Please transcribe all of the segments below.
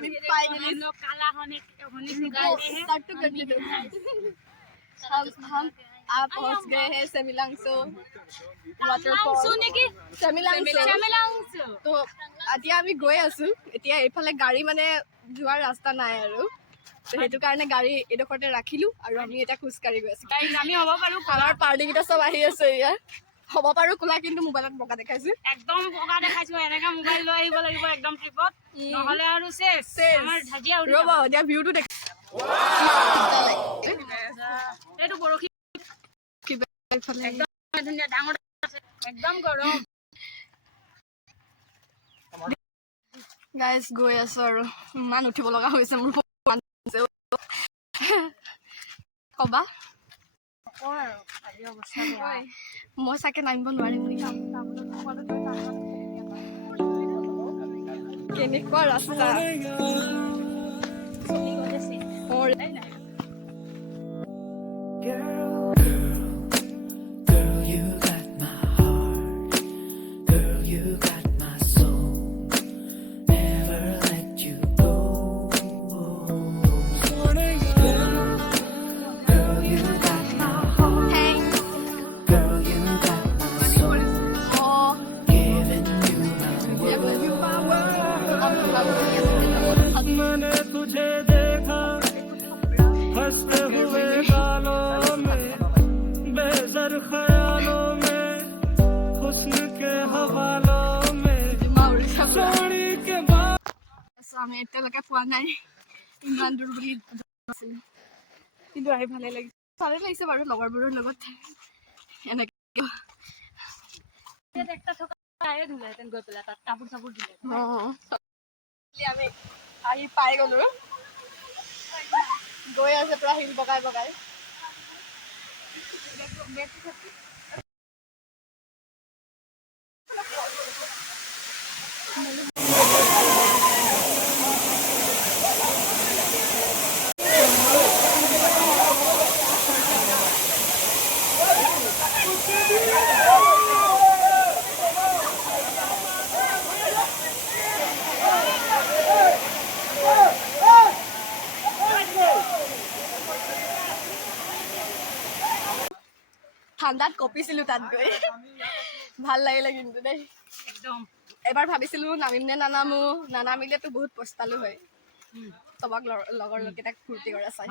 अभी फाइनली लोग काला होने से गए हैं स्टार्ट टू कंटिन्यू हम आप पहुंच गए हैं सेमिलांगसो वाटरफॉल सेमिलांगसो तो এতিয়া আমি গৈ আছো এতিয়া এইফালে গাড়ী মানে যোৱাৰ ৰাস্তা নাই আৰু তো হেতু কাৰণে গাড়ী এডখৰতে ৰাখিলো আৰু আমি এটা খুচকাৰি গৈ আছো আমি হ'ব পাৰো আমাৰ পাৰ্টি কিটা সব আহি আছে ইয়া হ'ব পাৰো কোলা কিন্তু মোবাইলত বগা দেখাইছো একদম বগা দেখাইছো এনেকা মোবাইল লৈ আহিব লাগিব একদম ট্ৰিপত নহলে আৰু শেষ আমাৰ ধাজিয়া উৰি ৰবা দিয়া ভিউটো দেখ এইটো বৰখি কিবা ইফালে একদম ধুনীয়া ডাঙৰ একদম গৰম গাইস গৈ আছো আৰু মান উঠিব লগা হৈছে মোৰ কবা মই চাগে নামিব নোৱাৰিম কেনেকুৱা ৰাস্তা আমি এতিয়ালৈকে পোৱা নাই ইমান দূৰ বুলি কিন্তু আহি ভালে লাগিছে বাৰু লগৰবোৰৰ লগত এনেকে আমি আহি পাই গলো গৈ আছে পুৰা শিল বগাই বগাই ঠাণ্ডাত কপিছিলো তাত গৈ ভাল লাগিলে কিন্তু দেই একদম এবাৰ ভাবিছিলো নামিম নে নানামিলেতো বহুত পস্তালো হয় সবাক লগৰ লগকেইটাক ফূৰ্তি কৰা চাই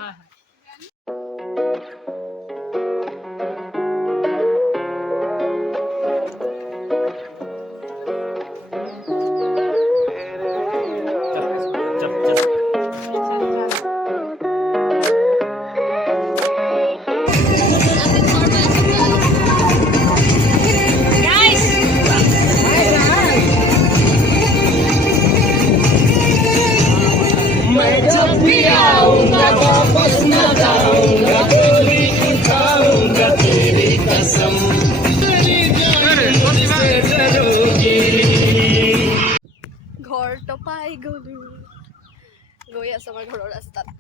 ঘৰটো পাই গলো গৈ আছো আমাৰ ঘৰৰ ৰাস্তাত